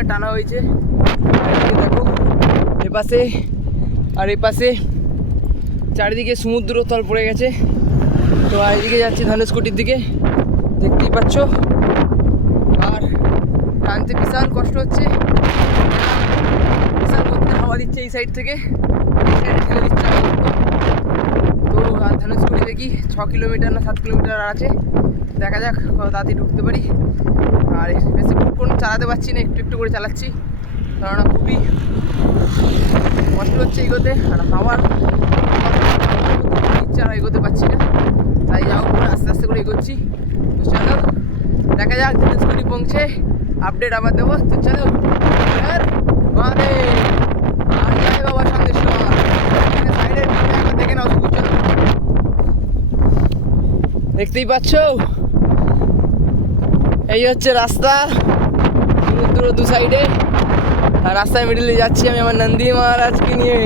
Kilometre টানা হয়েছে। দেখো এপাশে আর এপাশে চারিদিকে সমুদ্র তল পড়ে গেছে। তো এইদিকে যাচ্ছি ধনুষকোটির দিকে, দেখতেই পাচ্ছ। আর টানতে বিশাল কষ্ট হচ্ছে, বিশাল করতে হাওয়া দিচ্ছে এই সাইড থেকে, এই সাইডে ঠেলে দিচ্ছে। তো আর ধনুষকোটি দেখি 6 কিলোমিটার না 7 কিলোমিটার আছে, দেখা যাক কত তাড়াতাড়ি ঢুকতে পারি। আর বেশিক্ষণ চালাতে পারছি না, একটু একটু করে চালাচ্ছি, কারণ খুবই কষ্ট হচ্ছে এগোতে। আর হাওয়ার ইচ্ছা এগোতে পারছি না, তাই যাও করে আস্তে আস্তে করে এগোচ্ছি। তো চলো দেখা যাক, ধনুষকোটি পৌঁছে আপডেট আবার দেবো। তো চলো বাবা সন্দেশ্বর সাইডে দেখে নাও, চলো। দেখতেই পাচ্ছ এই হচ্ছে রাস্তা, সমুদ্র দু সাইডে, আর রাস্তায় মিডিলে যাচ্ছি আমি আমার নন্দী মহারাজকে নিয়ে।